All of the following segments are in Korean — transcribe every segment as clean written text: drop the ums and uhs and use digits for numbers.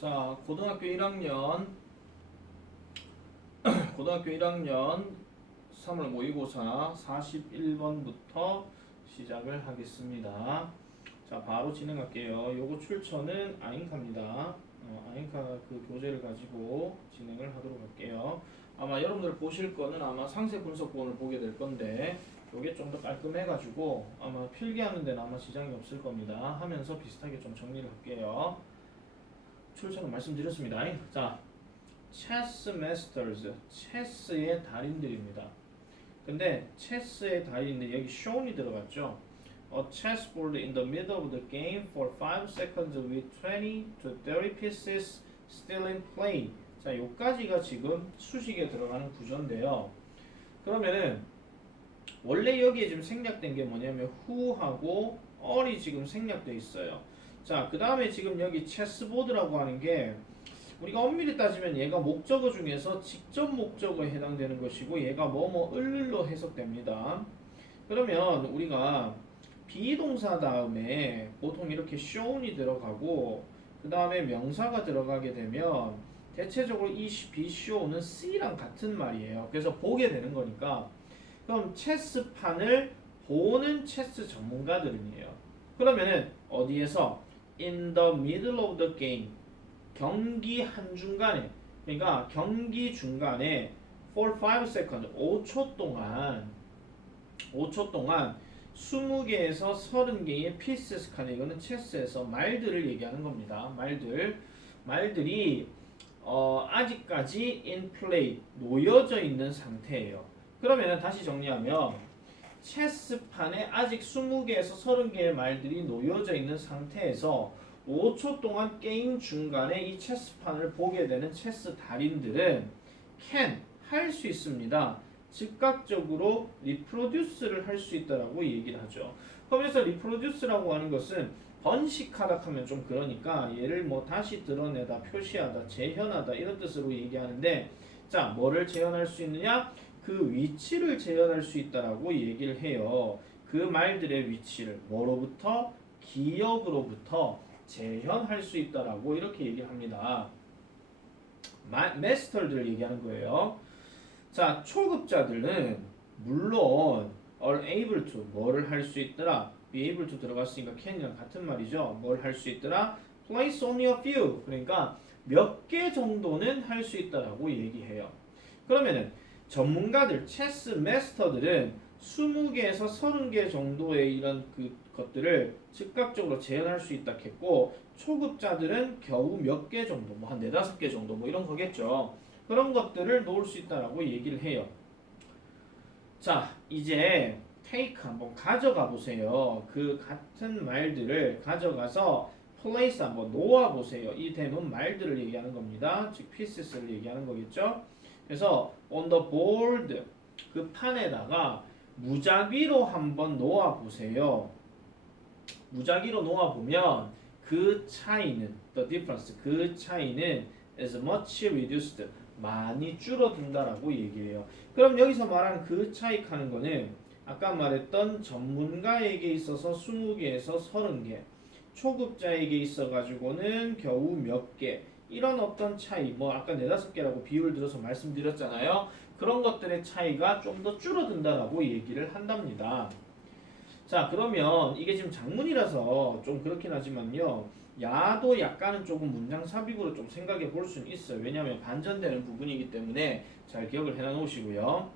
자, 고등학교 1학년 3월 모의고사 41번부터 시작을 하겠습니다. 자, 바로 진행할게요. 요거 출처는 아잉카입니다. 아잉카 그 교재를 가지고 진행을 하도록 할게요. 아마 여러분들 보실 거는 아마 상세 분석본을 보게 될 건데 요게 좀 더 깔끔해가지고 아마 필기하는 데는 아마 지장이 없을 겁니다. 하면서 비슷하게 좀 정리를 할게요. 출처는 말씀드렸습니다. 자, 체스 마스터즈, 체스의 달인들입니다. 근데 체스의 달인들 여기 shown이 들어갔죠. A chessboard in the middle of the game for 5 seconds with 20 to 30 pieces still in play. 자, 요까지가 지금 수식에 들어가는 구조인데요. 그러면은 원래 여기에 지금 생략된 게 뭐냐면 who하고 all이 지금 생략돼 있어요. 자, 그 다음에 지금 여기 체스보드라고 하는 게 우리가 엄밀히 따지면 얘가 목적어 중에서 직접 목적어에 해당되는 것이고 얘가 뭐뭐을로 해석됩니다. 그러면 우리가 비동사 다음에 보통 이렇게 shown이 들어가고 그 다음에 명사가 들어가게 되면 대체적으로 이 be show는 see랑 같은 말이에요. 그래서 보게 되는 거니까 그럼 체스판을 보는 체스 전문가들이에요. 그러면은 어디에서 in the middle of the game 경기 한중간에 그러니까 경기 중간에 for 5 seconds 5초 동안 20개에서 30개의 pieces 칸에 이거는 체스에서 말들을 얘기하는 겁니다. 말들이 아직까지 in play 놓여져 있는 상태예요. 그러면 다시 정리하면 체스판에 아직 20개에서 30개의 말들이 놓여져 있는 상태에서 5초 동안 게임 중간에 이 체스판을 보게 되는 체스 달인들은 can 할 수 있습니다. 즉각적으로 리프로듀스를 할 수 있다라고 얘기를 하죠. 그래서 리프로듀스라고 하는 것은 번식하다 하면 좀 그러니까 얘를 뭐 다시 드러내다, 표시하다, 재현하다 이런 뜻으로 얘기하는데 자, 뭐를 재현할 수 있느냐? 그 위치를 재현할 수 있다라고 얘기를 해요. 그 말들의 위치를 뭐로부터? 기억으로부터 재현할 수 있다라고 이렇게 얘기를 합니다. 마스터들을 얘기하는 거예요. 자, 초급자들은 물론 are able to 뭐를 할 수 있더라? be able to 들어갔으니까 can이랑 같은 말이죠. 뭘 할 수 있더라? place only a few 그러니까 몇 개 정도는 할 수 있다라고 얘기해요. 그러면은 전문가들, 체스 마스터들은 20개에서 30개 정도의 이런 그 것들을 즉각적으로 재현할 수 있다 했고 초급자들은 겨우 몇 개 정도, 뭐 한 4-5개 정도 뭐 이런 거겠죠. 그런 것들을 놓을 수 있다라고 얘기를 해요. 자, 이제 take 한번 가져가 보세요. 그 같은 말들을 가져가서 place 한번 놓아 보세요. 이 대문 말들을 얘기하는 겁니다. 즉 pieces를 얘기하는 거겠죠. 그래서 on the board 그 판에다가 무작위로 한번 놓아 보세요. 무작위로 놓아 보면 그 차이는 the difference 그 차이는 is much reduced 많이 줄어든다라고 얘기해요. 그럼 여기서 말하는 그 차이 하는 거는 아까 말했던 전문가에게 있어서 20개에서 30개 초급자에게 있어 가지고는 겨우 몇 개 이런 어떤 차이 뭐 아까 4-5개라고 비율을 들어서 말씀드렸잖아요. 그런 것들의 차이가 좀 더 줄어든다라고 얘기를 한답니다. 자, 그러면 이게 지금 장문이라서 좀 그렇긴 하지만요. 야도 약간은 조금 문장 삽입으로 좀 생각해 볼 수는 있어요. 왜냐하면 반전되는 부분이기 때문에 잘 기억을 해놔 놓으시고요.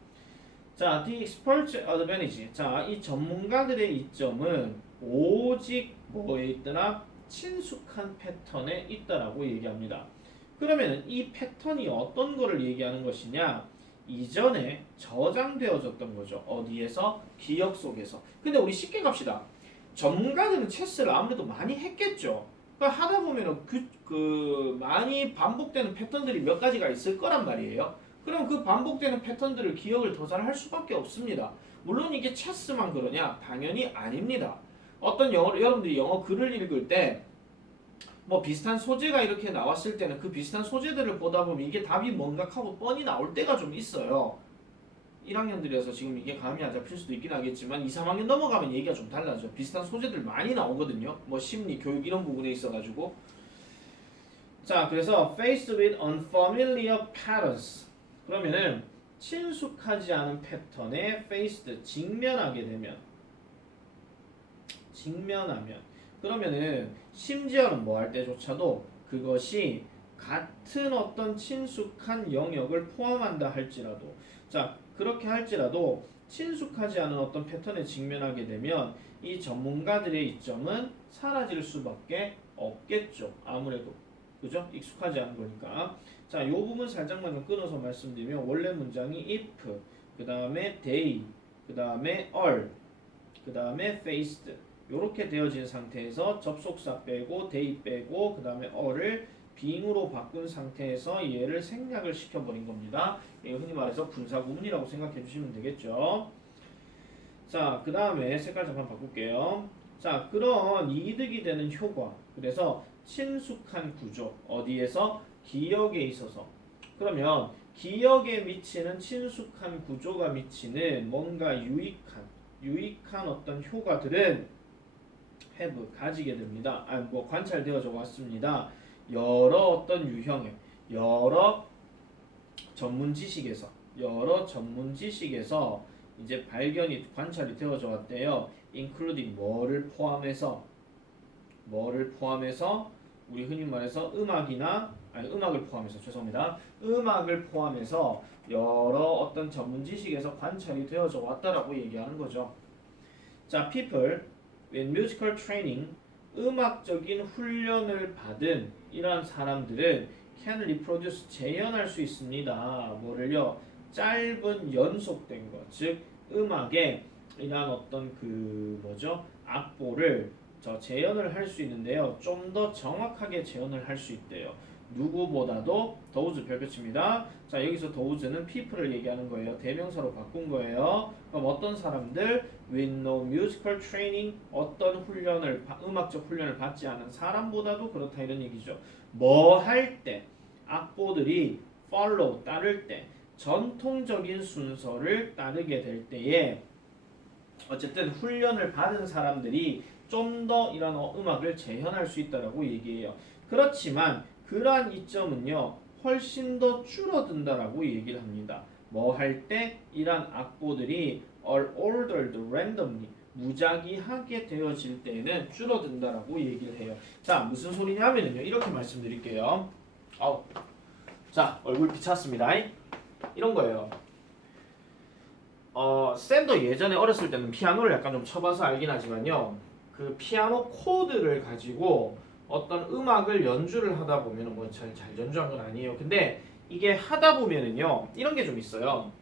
자, the expert advantage. 자, 이 전문가들의 이점은 오직 뭐에 있더라? 친숙한 패턴에 있다라고 얘기합니다. 그러면 이 패턴이 어떤 거를 얘기하는 것이냐? 이전에 저장되어졌던 거죠. 어디에서? 기억 속에서. 근데 우리 쉽게 갑시다. 전문가들은 체스를 아무래도 많이 했겠죠. 그러니까 하다 보면은 그 많이 반복되는 패턴들이 몇 가지가 있을 거란 말이에요. 그럼 그 반복되는 패턴들을 기억을 더 잘 할 수밖에 없습니다. 물론 이게 체스만 그러냐? 당연히 아닙니다. 어떤 여러분들이 영어 글을 읽을 때 뭐 비슷한 소재가 이렇게 나왔을 때는 그 비슷한 소재들을 보다 보면 이게 답이 뭔가 하고 뻔히 나올 때가 좀 있어요. 1학년들이어서 지금 이게 감이 안 잡힐 수도 있긴 하겠지만 2, 3학년 넘어가면 얘기가 좀 달라져. 비슷한 소재들 많이 나오거든요. 뭐 심리, 교육 이런 부분에 있어가지고 자, 그래서 faced with unfamiliar patterns. 그러면은 친숙하지 않은 패턴에 faced 직면하면 그러면은 심지어는 뭐 할 때조차도 그것이 같은 어떤 친숙한 영역을 포함한다 할지라도 자 그렇게 할지라도 친숙하지 않은 어떤 패턴에 직면하게 되면 이 전문가들의 이점은 사라질 수밖에 없겠죠. 아무래도 그죠? 익숙하지 않은 거니까. 자, 이 부분 살짝만 좀 끊어서 말씀드리면 원래 문장이 if, 그 다음에 they, 그 다음에 are, 그 다음에 faced 이렇게 되어진 상태에서 접속사 빼고 they 빼고 그 다음에 are를 being으로 바꾼 상태에서 얘를 생략을 시켜버린 겁니다. 흔히 말해서 분사구문이라고 생각해 주시면 되겠죠. 자, 그 다음에 색깔 잠깐 바꿀게요. 자, 그런 이득이 되는 효과. 그래서 친숙한 구조. 어디에서? 기억에 있어서. 그러면 기억에 미치는 친숙한 구조가 미치는 뭔가 유익한 어떤 효과들은 have 가지게 됩니다. 뭐 관찰되어져 왔습니다. 여러 어떤 유형의 여러 전문 지식에서 이제 관찰이 되어져 왔대요. including 뭐를 포함해서 우리 흔히 말해서 음악을 포함해서 여러 어떤 전문 지식에서 관찰이 되어져 왔다라고 얘기하는 거죠. 자, people with musical training 음악적인 훈련을 받은 이러한 사람들은 can reproduce 재현할 수 있습니다. 뭐를요? 짧은 연속된 것, 즉 음악의 이러한 어떤 악보를 재현을 할 수 있는데요. 좀 더 정확하게 재현을 할 수 있대요. 누구보다도 those 별표치입니다. 자, 여기서 those는 people을 얘기하는 거예요. 대명사로 바꾼 거예요. 그럼 어떤 사람들 with no musical training 어떤 음악적 훈련을 받지 않은 사람보다도 그렇다 이런 얘기죠. 뭐 할 때 악보들이 follow 따를 때 전통적인 순서를 따르게 될 때에 어쨌든 훈련을 받은 사람들이 좀 더 이런 음악을 재현할 수 있다라고 얘기해요. 그렇지만 그러한 이점은요 훨씬 더 줄어든다라고 얘기를 합니다. 뭐 할 때 이러한 악보들이 are ordered randomly 무작위하게 되어질 때에는 줄어든다라고 얘기를 해요. 자, 무슨 소리냐면요 이렇게 말씀드릴게요. 자, 얼굴 비쳤습니다. 이런 거예요. 샌더 예전에 어렸을 때는 피아노를 약간 좀 쳐봐서 알긴 하지만요. 그 피아노 코드를 가지고 어떤 음악을 연주를 하다 보면은 뭐 잘 연주한 건 아니에요. 근데 이게 하다 보면은요. 이런 게 좀 있어요.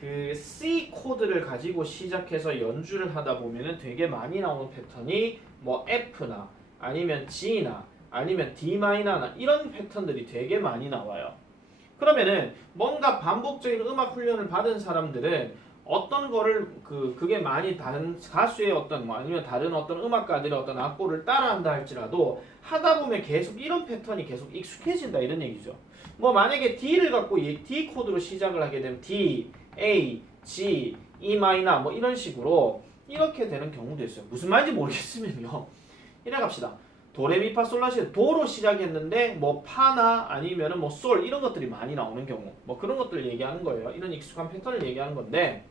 그 C 코드를 가지고 시작해서 연주를 하다 보면은 되게 많이 나오는 패턴이 뭐 F나 아니면 G나 아니면 D 마이너나 이런 패턴들이 되게 많이 나와요. 그러면은 뭔가 반복적인 음악 훈련을 받은 사람들은 어떤 거를 그게 많이 다른 가수의 어떤 아니면 다른 어떤 음악가들의 어떤 악보를 따라한다 할지라도 하다 보면 계속 이런 패턴이 계속 익숙해진다 이런 얘기죠. 뭐 만약에 D를 갖고 D 코드로 시작을 하게 되면 D, A, G, E 마이너 뭐 이런 식으로 이렇게 되는 경우도 있어요. 무슨 말인지 모르겠으면요. 이래 갑시다. 도레미파솔라시 도로 시작했는데 뭐 파나 아니면은 뭐 솔 이런 것들이 많이 나오는 경우 뭐 그런 것들을 얘기하는 거예요. 이런 익숙한 패턴을 얘기하는 건데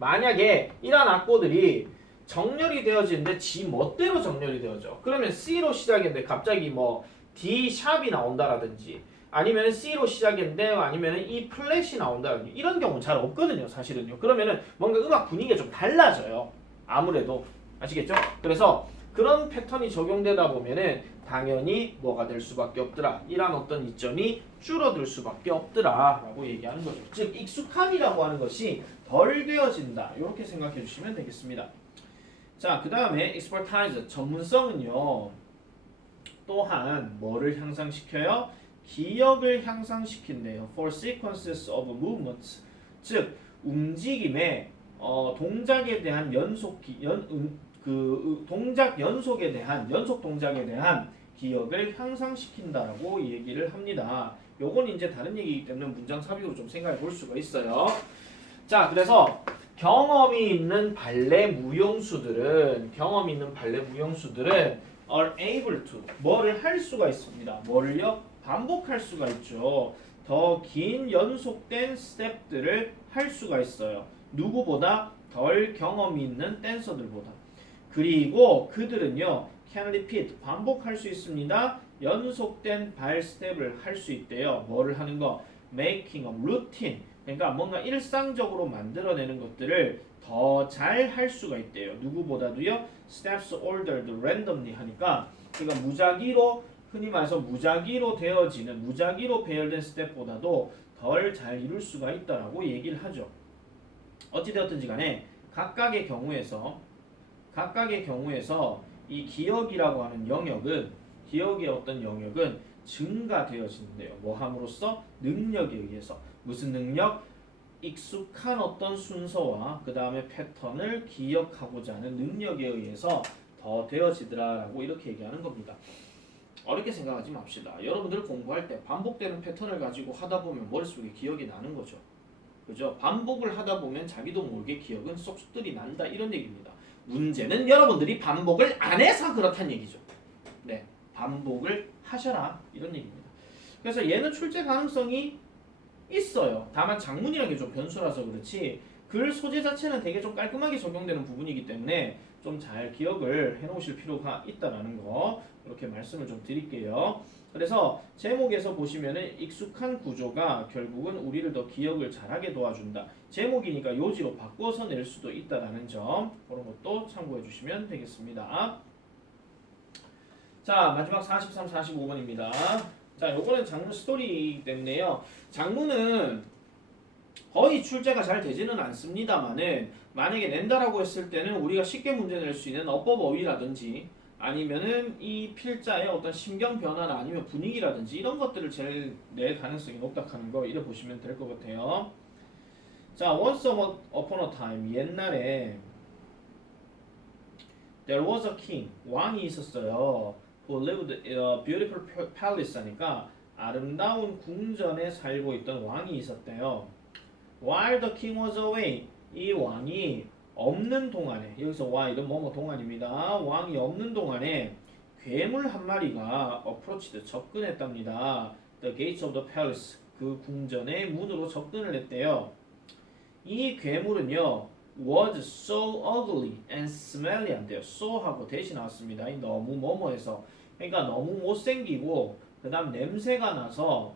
만약에 이러한 악보들이 정렬이 되어지는데 지 멋대로 정렬이 되어져. 그러면 C로 시작했는데 갑자기 뭐 D 샵이 나온다라든지 아니면 C로 시작했는데 아니면 E 플랫이 나온다라든지 이런 경우는 잘 없거든요. 사실은요. 그러면은 뭔가 음악 분위기가 좀 달라져요. 아무래도 아시겠죠? 그래서 그런 패턴이 적용되다 보면은 당연히 뭐가 될 수밖에 없더라. 이런 어떤 이점이 줄어들 수밖에 없더라라고 얘기하는 거죠. 즉 익숙함이라고 하는 것이 덜 되어진다. 이렇게 생각해 주시면 되겠습니다. 자, 그 다음에 expertise 전문성은요. 또한 뭐를 향상시켜요? 기억을 향상시킨대요. For sequences of movements 즉 움직임의 동작에 대한 동작 연속에 대한 연속 동작에 대한 기억을 향상시킨다라고 얘기를 합니다. 요건 이제 다른 얘기이기 때문에 문장 삽입으로 좀 생각해 볼 수가 있어요. 자, 그래서 경험이 있는 발레 무용수들은 are able to 뭐를 할 수가 있습니다. 뭐를요? 반복할 수가 있죠. 더 긴 연속된 스텝들을 할 수가 있어요. 누구보다 덜 경험이 있는 댄서들보다. 그리고 그들은요 can repeat 반복할 수 있습니다. 연속된 발 스텝을 할 수 있대요. 뭐를 하는 거? making a routine. 그러니까 뭔가 일상적으로 만들어내는 것들을 더 잘 할 수가 있대요. 누구보다도요. steps ordered randomly 하니까 그러니까 무작위로 흔히 말해서 무작위로 되어지는 무작위로 배열된 스텝보다도 덜 잘 이룰 수가 있다라고 얘기를 하죠. 어찌되었든지 간에 각각의 경우에서 이 기억이라고 하는 영역은 기억의 어떤 영역은 증가되어지는데요. 뭐 함으로써 능력에 의해서 무슨 능력? 익숙한 어떤 순서와 그 다음에 패턴을 기억하고자 하는 능력에 의해서 더 되어지더라라고 이렇게 얘기하는 겁니다. 어렵게 생각하지 맙시다. 여러분들 공부할 때 반복되는 패턴을 가지고 하다 보면 머릿속에 기억이 나는 거죠. 그죠? 반복을 하다 보면 자기도 모르게 기억은 쏙쏙들이 난다 이런 얘기입니다. 문제는 여러분들이 반복을 안 해서 그렇다는 얘기죠. 네, 반복을 하셔라 이런 얘기입니다. 그래서 얘는 출제 가능성이 있어요. 다만 장문이라는 게 좀 변수라서 그렇지 글 소재 자체는 되게 좀 깔끔하게 적용되는 부분이기 때문에 좀 잘 기억을 해놓으실 필요가 있다라는 거 이렇게 말씀을 좀 드릴게요. 그래서 제목에서 보시면은 익숙한 구조가 결국은 우리를 더 기억을 잘하게 도와준다. 제목이니까 요지로 바꿔서 낼 수도 있다라는 점 그런 것도 참고해 주시면 되겠습니다. 자 마지막 43, 45번입니다. 자 요거는 장문 스토리이기 때문에요. 장문은 거의 출제가 잘 되지는 않습니다만은 만약에 낸다라고 했을 때는 우리가 쉽게 문제 낼 수 있는 어법 어휘라든지 아니면은 이 필자의 어떤 심경 변화나 아니면 분위기라든지 이런 것들을 제일 낼 가능성이 높다 하는 거 이래 보시면 될 것 같아요. 자, once upon a time 옛날에 there was a king 왕이 있었어요. who lived in a beautiful palace 하니까 아름다운 궁전에 살고 있던 왕이 있었대요. While the king was away 이 왕이 없는 동안에 여기서 와 이런 뭐뭐 동안입니다. 왕이 없는 동안에 괴물 한 마리가 approached 접근했답니다. The gates of the palace 그 궁전의 문으로 접근을 했대요. 이 괴물은요 was so ugly and smelly 한데요. so 하고 대신 나왔습니다. 너무 뭐뭐해서 그러니까 너무 못생기고 그 다음 냄새가 나서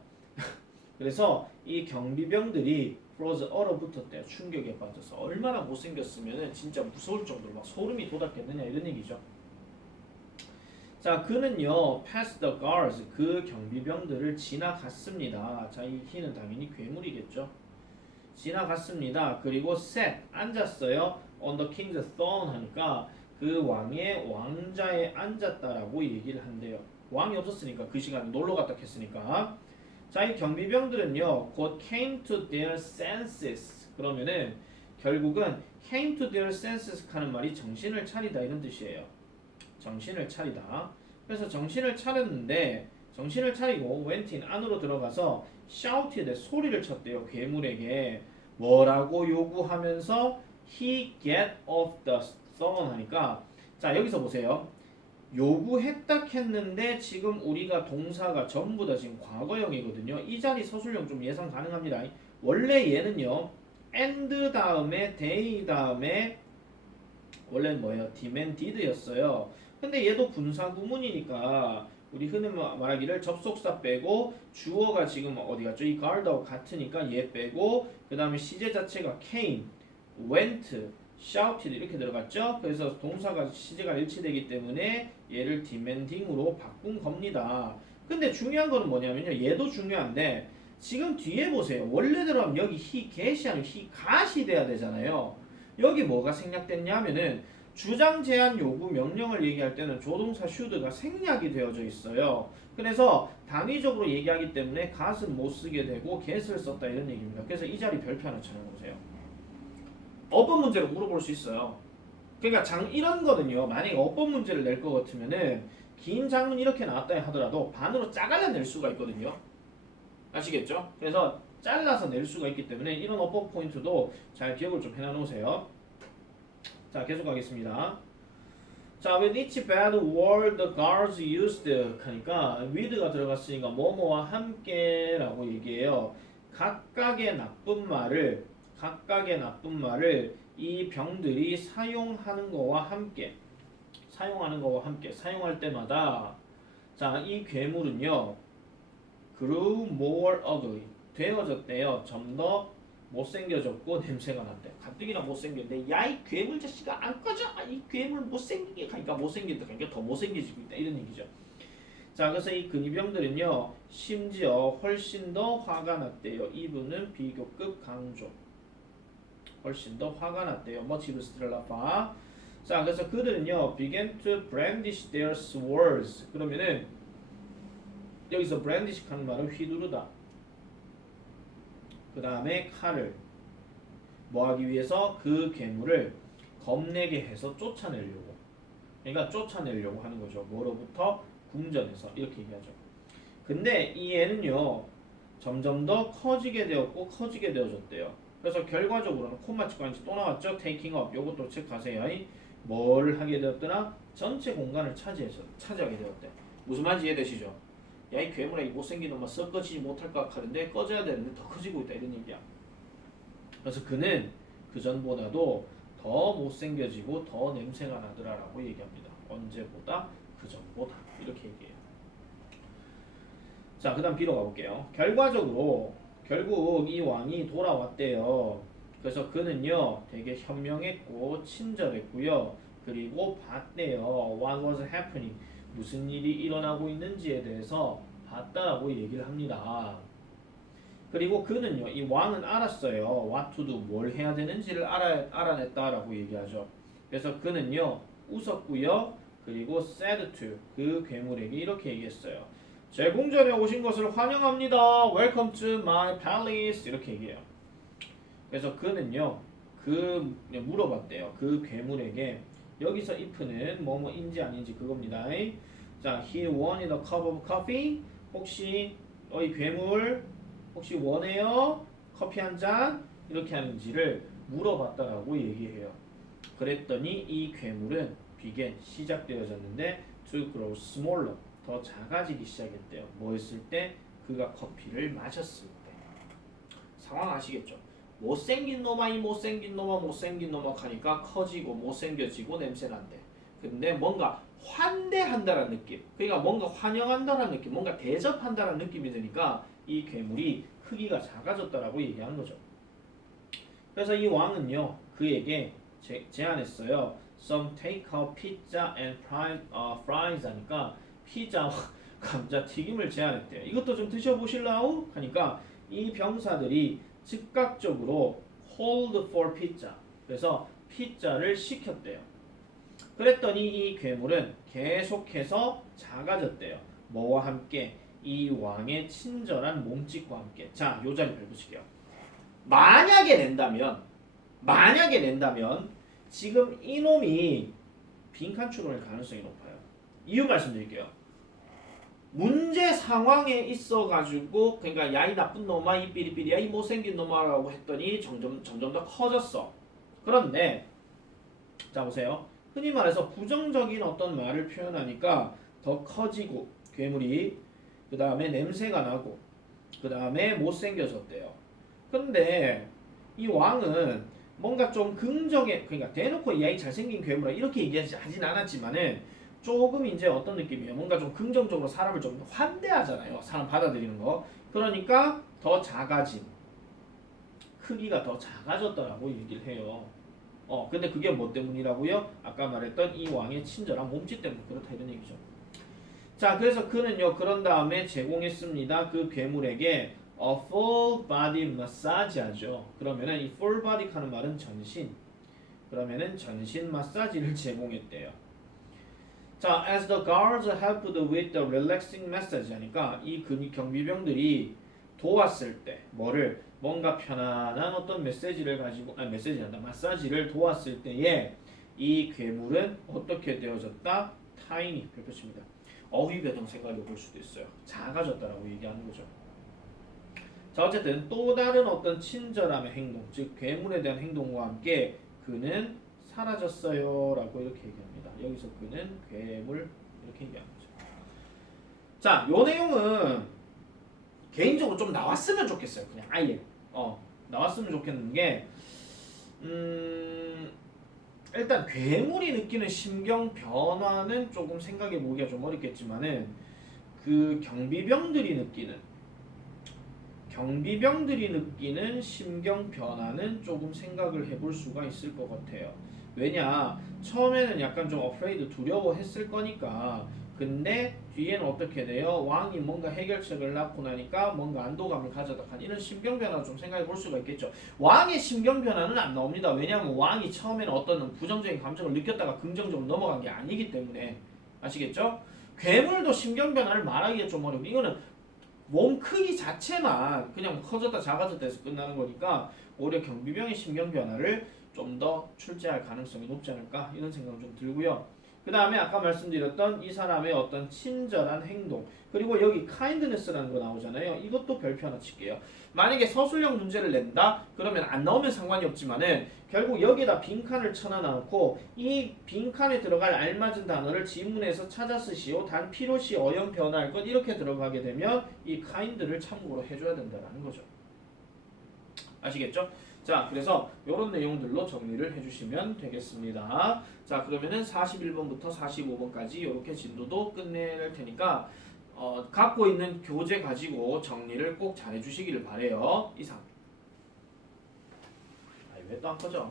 그래서 이 경비병들이 프로즈 얼어붙었대요. 충격에 빠져서 얼마나 못생겼으면 진짜 무서울 정도로 막 소름이 돋았겠느냐 이런 얘기죠. 자 그는요 past the guards 그 경비병들을 지나갔습니다. 자 이 키는 당연히 괴물이겠죠. 지나갔습니다. 그리고 sat 앉았어요. on the king's throne 하니까 그 왕의 왕자에 앉았다라고 얘기를 한대요. 왕이 없었으니까 그 시간에 놀러 갔다 했으니까 자, 이 경비병들은요, 곧 came to their senses. 그러면은 결국은 came to their senses 하는 말이 정신을 차리다 이런 뜻이에요. 정신을 차리다. 그래서 정신을 차렸는데 정신을 차리고 went in 안으로 들어가서 shouted 소리를 쳤대요. 괴물에게 뭐라고 요구하면서 he get off the throne 하니까 자 여기서 보세요. 요구했다 했는데 지금 우리가 동사가 전부 다 지금 과거형이거든요. 이 자리 서술형 좀 예상 가능합니다. 원래 얘는요. and 다음에 they 다음에 원래는 뭐예요? demanded였어요. 근데 얘도 분사 구문이니까 우리 흔히 말하기를 접속사 빼고 주어가 지금 어디 갔죠? 이 guard하고 같으니까 얘 빼고 그 다음에 시제 자체가 came, went, shouted 이렇게 들어갔죠. 그래서 동사가 시제가 일치되기 때문에 얘를 demanding으로 바꾼 겁니다. 근데 중요한 거는 뭐냐면요. 얘도 중요한데 지금 뒤에 보세요. 원래대로 하면 여기 he get이 아니면 he got이 돼야 되잖아요. 여기 뭐가 생략됐냐면은 주장 제한 요구 명령을 얘기할 때는 조동사 should가 생략이 되어져 있어요. 그래서 단위적으로 얘기하기 때문에 got은 못 쓰게 되고 get을 썼다 이런 얘기입니다. 그래서 이 자리 별표 하나 쳐놓으세요. 어법 문제로 물어볼 수 있어요. 그러니까 이런 거는요. 만약에 어법 문제를 낼 것 같으면은 긴 장문 이렇게 나왔다 하더라도 반으로 짜갈라 낼 수가 있거든요. 아시겠죠? 그래서 잘라서 낼 수가 있기 때문에 이런 어법 포인트도 잘 기억을 좀 해놔 놓으세요. 자 계속 가겠습니다. 자, with each bad word the guards used 하니까 with가 들어갔으니까 뭐뭐와 함께라고 얘기해요. 각각의 나쁜 말을 이 병들이 사용할 때마다 자, 이 괴물은요 grew more ugly 되어졌대요. 좀 더 못생겨졌고 냄새가 났대. 가뜩이나 못생겼는데 야 이 괴물 자식아 안 꺼져. 이 괴물 못생기게 가니까 못생긴다. 그러니까 더 못생겨지고 있다 이런 얘기죠. 자, 그래서 이 근위병들은요 심지어 훨씬 더 화가 났대요. 이분은 비교급 강조. 훨씬 더 화가 났대요. Much strelapa. 자, 그래서 그들은요 began to brandish their swords. 그러면은 여기서 brandish 하는 말은 휘두르다. 그 다음에 칼을 뭐하기 위해서 그 괴물을 겁내게 해서 쫓아내려고. 그러니까 쫓아내려고 하는 거죠. 뭐로부터? 궁전에서 이렇게 얘기하죠. 근데 이 애는요 점점 더 커지게 되어졌대요. 그래서 결과적으로는 콤마 치고 한지 또 나왔죠. taking up 요것도 체크하세요. 뭘 하게 되었더라? 전체 공간을 차지하게 되었대. 무슨 말인지 이해되시죠? 야 이 괴물아 이 못생긴 놈아 썩어지지 못할 것 같은데 꺼져야 되는데 더 커지고 있다 이런 얘기야. 그래서 그는 그 전보다도 더 못생겨지고 더 냄새가 나더라라고 얘기합니다. 언제보다 그 전보다 이렇게 얘기해요. 자, 그 다음 B로 가볼게요. 결국 이 왕이 돌아왔대요. 그래서 그는요 되게 현명했고 친절했고요. 그리고 봤대요. What was happening? 무슨 일이 일어나고 있는지에 대해서 봤다라고 얘기를 합니다. 그리고 그는요 이 왕은 알았어요. What to do? 뭘 해야 되는지를 알아냈다라고 얘기하죠. 그래서 그는요 웃었고요. 그리고 said to 그 괴물에게 이렇게 얘기했어요. 제 궁전에 오신 것을 환영합니다. Welcome to my palace. 이렇게 얘기해요. 그래서 그는요 물어봤대요. 그 괴물에게 여기서 if는 뭐뭐인지 아닌지 그겁니다. 자, he wanted a cup of coffee. 혹시 이 괴물 혹시 원해요? 커피 한 잔? 이렇게 하는지를 물어봤다라고 얘기해요. 그랬더니 이 괴물은 began 시작되어졌는데 to grow smaller 더 작아지기 시작했대요. 뭐 했을 때? 그가 커피를 마셨을 때. 상황 아시겠죠? 못생긴 놈아 이 못생긴 놈아 하니까 커지고 못생겨지고 냄새 난대. 근데 뭔가 환대한다는 느낌. 그러니까 뭔가 환영한다는 느낌. 뭔가 대접한다는 느낌이 드니까 이 괴물이 크기가 작아졌다라고 얘기하는 거죠. 그래서 이 왕은요 그에게 제안했어요. Some take out pizza and fries 하니까 피자와 감자튀김을 제안했대요. 이것도 좀 드셔보실라우? 하니까 이 병사들이 즉각적으로 called for pizza. 그래서 피자를 시켰대요. 그랬더니 이 괴물은 계속해서 작아졌대요. 뭐와 함께? 이 왕의 친절한 몸짓과 함께. 자, 요 자리 밟으실게요. 만약에 낸다면 지금 이놈이 빈칸 추론일 가능성이 높아요. 이유 말씀드릴게요. 문제 상황에 있어가지고 그러니까 야 이 나쁜 놈아 이 삐리삐리야 이 못생긴 놈아라고 했더니 점점 더 커졌어. 그런데 자 보세요. 흔히 말해서 부정적인 어떤 말을 표현하니까 더 커지고 괴물이 그 다음에 냄새가 나고 그 다음에 못생겨졌대요. 근데 이 왕은 뭔가 좀 긍정의 그러니까 대놓고 야이 잘생긴 괴물아 이렇게 얘기하진 않았지만은 조금 이제 어떤 느낌이에요? 뭔가 좀 긍정적으로 사람을 좀 환대하잖아요. 사람 받아들이는 거. 그러니까 더 작아진 크기가 더 작아졌다라고 얘기를 해요. 근데 그게 뭐 때문이라고요? 아까 말했던 이 왕의 친절한 몸짓 때문에 그렇다 이런 얘기죠. 자, 그래서 그는요 그런 다음에 제공했습니다. 그 괴물에게 a full body massage 하죠. 그러면은 이 full body 하는 말은 전신. 그러면은 전신 마사지를 제공했대요. 자, as the guards helped with the relaxing message 하니까 이 경비병들이 도왔을 때 뭐를 뭔가 편안한 어떤 메시지를 가지고 마사지를 도왔을 때에 이 괴물은 어떻게 되어졌다? tiny 별표입니다. 어휘 변형 생각해 볼 수도 있어요. 작아졌다라고 얘기하는 거죠. 자, 어쨌든 또 다른 어떤 친절함의 행동, 즉 괴물에 대한 행동과 함께 그는 사라졌어요 라고 이렇게 얘기합니다. 여기서 그는 괴물 이렇게 얘기하는 거죠. 자, 요 내용은 개인적으로 좀 나왔으면 좋겠어요. 그냥 아예 나왔으면 좋겠는 게 일단 괴물이 느끼는 심경 변화는 조금 생각해 보기가 좀 어렵겠지만은 그 경비병들이 느끼는 심경 변화는 조금 생각을 해볼 수가 있을 것 같아요. 왜냐, 처음에는 약간 좀 어프레이드 두려워했을 거니까. 근데 뒤에는 어떻게 돼요? 왕이 뭔가 해결책을 낳고 나니까 뭔가 안도감을 가져다 한 이런 심경 변화를 좀 생각해 볼 수가 있겠죠. 왕의 심경 변화는 안 나옵니다. 왜냐하면 왕이 처음에는 어떤 부정적인 감정을 느꼈다가 긍정적으로 넘어간 게 아니기 때문에. 아시겠죠? 괴물도 심경 변화를 말하기가 좀 어려워. 이거는 몸 크기 자체만 그냥 커졌다 작아졌다 해서 끝나는 거니까 오히려 경비병의 심경 변화를 좀 더 출제할 가능성이 높지 않을까 이런 생각은 좀 들고요. 그 다음에 아까 말씀드렸던 이 사람의 어떤 친절한 행동, 그리고 여기 kindness라는 거 나오잖아요. 이것도 별표 하나 칠게요. 만약에 서술형 문제를 낸다 그러면 안 나오면 상관이 없지만은 결국 여기에다 빈칸을 쳐놔놓고 이 빈칸에 들어갈 알맞은 단어를 지문에서 찾아 쓰시오. 단 필요시 어연 변화할 것 이렇게 들어가게 되면 이 kind를 참고로 해줘야 된다는 거죠. 아시겠죠? 자, 그래서 이런 내용들로 정리를 해주시면 되겠습니다. 자, 그러면은 41번부터 45번까지 이렇게 진도도 끝낼 테니까 갖고 있는 교재 가지고 정리를 꼭 잘 해주시기를 바래요. 이상. 왜 또 안 꺼져?